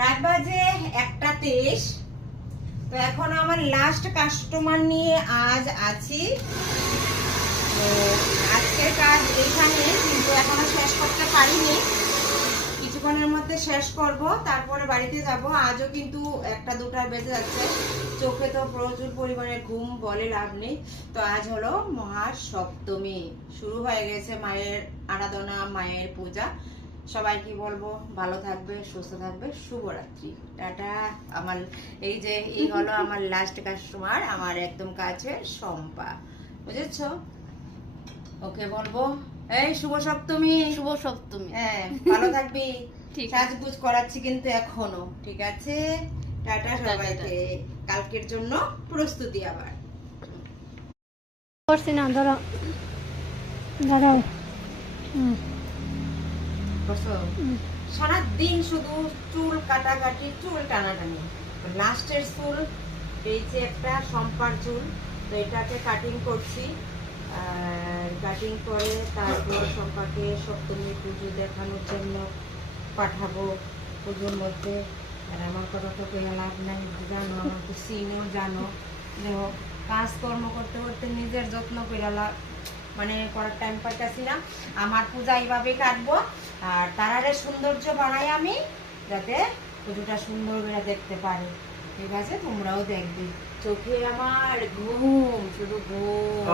রাত বাজে 1:23। তো এখন আমার লাস্ট কাস্টমার নিয়ে আজ আছি। তো আজকের কাজ এইখানে, কিন্তু এখনো শেষ করতে পারিনি। কিছুক্ষণের মধ্যে শেষ করব, তারপরে বাড়িতে যাব। আজও কিন্তু 1টা-2টা বেজে যাচ্ছে। চোখে তো প্রচুর পরিমাণে ঘুম, বলে লাভ নেই। তো আজ হলো মহাসপ্তমী, শুরু হয়ে গেছে মায়ের আরাধনা, মায়ের পূজা। সবাই কি বলবো, ভালো থাকবে, সুস্থ থাকবে, শুভরাত্রি, টাটা। আমার এই হলো আমার লাস্ট কাস্টমার, আমার একদম কাছে শম্পা, বুঝেছো? ওকে বলবো এই শুভ সপ্তমী। শুভ সপ্তমী। হ্যাঁ, ভালো থাকবি। ঠিক আছে। সাজগুজ করাচ্ছি কিন্তু এখনো, ঠিক আছে? টাটা সবাইকে। কালকের জন্য প্রস্তুতি আবার। করছি না, দাঁড়াও দাঁড়াও। সারাদিন শুধু চুল কাটাকাটি, চুল টানাটানি। লাস্টের চুল পেয়েছি একটা, শম্পার চুল। তো এটাকে কাটিং করছি, আর কাটিং করে তারপর শম্পাকে সপ্তমী পুজো দেখানোর জন্য পাঠাবো পুজোর মধ্যে। আর আমার কথা তো কেউ লাভ নাই, জানো, আমার তো সিনেও জানো। দেখো, কাজকর্ম করতে করতে নিজের যত্ন করে মানে করার টাইম পাইতেছি না। আমার পূজা এইভাবেই কাটবো, আর তারারে সৌন্দর্য বানাই আমি, যাতে পুজোটা সুন্দর করে দেখতে পারে। ঠিক আছে, তোমরাও দেখবে। চোখে আমার ঘুম, শুধু ঘুম।